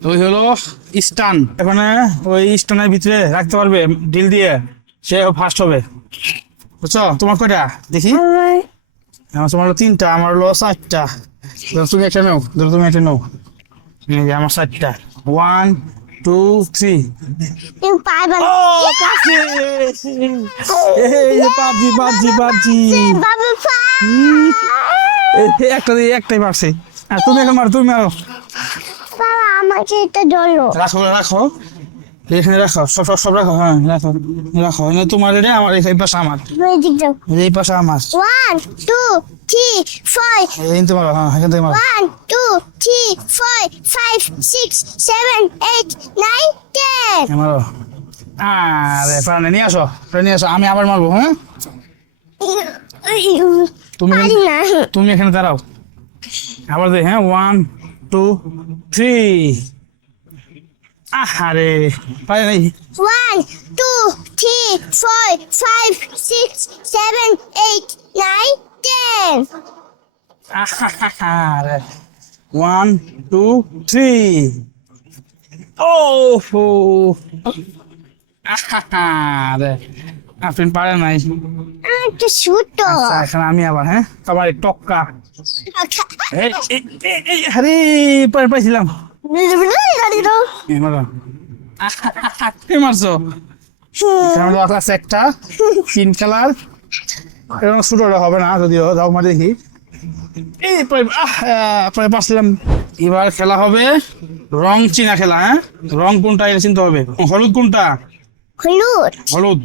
ওই হলো স্টান, এখানে ওই স্টানের ভিতরে রাখতে পারবে ডিল দিয়ে, সে ফার্স্ট হবে। বুঝছো? তোমার কয়টা দেখি? আমার তোমার হলো 3টা, আমার হলো 4টা। তুমি একটা নাও, তুমি একটা নাও। এই যে আমার 4টা। 1 2 3। তুমি পারবে ও না। পারছি! এই যে পারছি। বাবু একটা দিয়ে একটাই পারছি। আর তুমি এখন মারো, তুমি মারো। বাবা আমাকে এটা ধরো। রাখো এখানে রাখো, সব রাখো। হ্যাঁ রাখো তোমার এটা, আমার এই পাশে আমার, এদিক যাও। এই পাশে আমার। 1 2 3 4 এই তোমার, হ্যাঁ এখান থেকে মারো। 1 2 3 4 5 6 7 8 9 10। মারো। আরে প্রাণে নিয়ে আসো, আমি আবার মারবো। হ্যাঁ তুমি পারি না। তুমি এখানে দাঁড়াও, আবার দে। হ্যাঁ 1 2 3। আরে পারে নাই। 1 2 3 4 5 6 7 8 9 10। আরে 1 2 3। ও হো, আরে আপনি পারে নাই। একটু ছোট। আচ্ছা, এখন আমি আবার। হ্যাঁ তোমার এই টক্কা। আরে পাইছিলাম। মারো। তুমি মারছো। আছে একটা 3 কালার, এরকম ছোটটা হবে না যদিও, যাও মারি দেখি। এই পরে পারছিলাম। এবার খেলা হবে রং চিনা খেলা। হ্যাঁ রং কোনটা এটা চিনতে হবে। হলুদ কোনটা? হলুদ। হলুদ।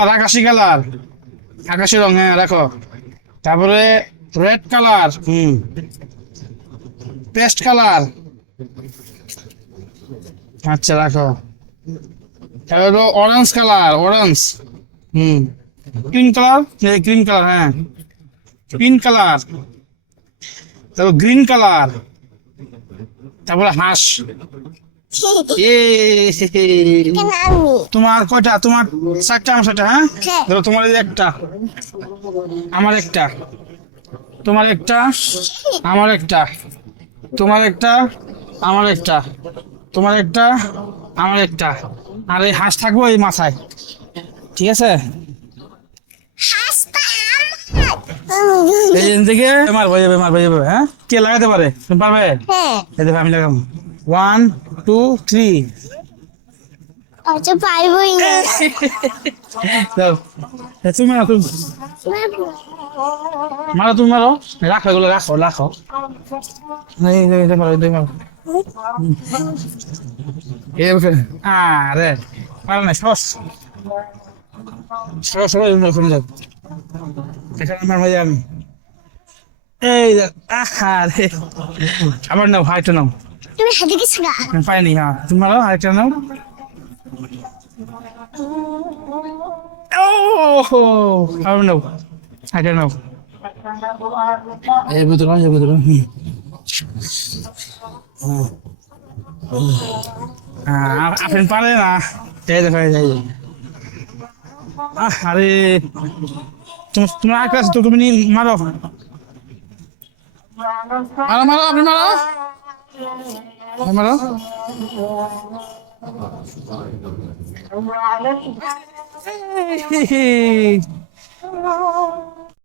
আর আকাশি কালার, আকাশি রং। হ্যাঁ রাখো। তারপরে রেড কালার, পেস্ট কালার। আচ্ছা রাখো। তারপরে হলো orange colour, orange. Green colour, green colour. হ্যাঁ পিঙ্ক কালার। তারপর গ্রিন কালার। তারপরে হাঁস। এ কেন আমি? তোমার কয়টা? তোমার 4টা, আমার 4টা। হ্যাঁ হ্যাঁ। ধরো তোমার এই একটা, আমার একটা, তোমার একটা, আমার একটা, তোমার একটা, আমার একটা, তোমার একটা, আমার একটা। আর এই হাঁস থাকবো এই মাথায়। ঠিক আছে? হাসতা এই দিকে মারবো যাবে। হ্যাঁ কে লাগাতে পারে? তুমি পারবে? হ্যাঁ। এই দেখো আমি লাগাবো। 1 2 3। আচ্ছা পারবই না। দাও। তুমি মারো, তুমি মারো, তুমি মারো। রাখো এগুলো, রাখো। মারো। আরে পারে না। সস ওখানে যাও। এখানে আমার ভাই আমি। এই আরে আবার নাও, আরেকটা নাও। তুমি হাতে কিছু না। আমি পাইনি। হ্যাঁ তুমি মারো, আরেকটা নাও। ও আবার নাও, আরেকটা নাও। এই ভিতরে আপনি পারে না। এই দেখো আরে তোমার আরেকটা আছে তো, তুমি মারো। আপনি মারো। মারো।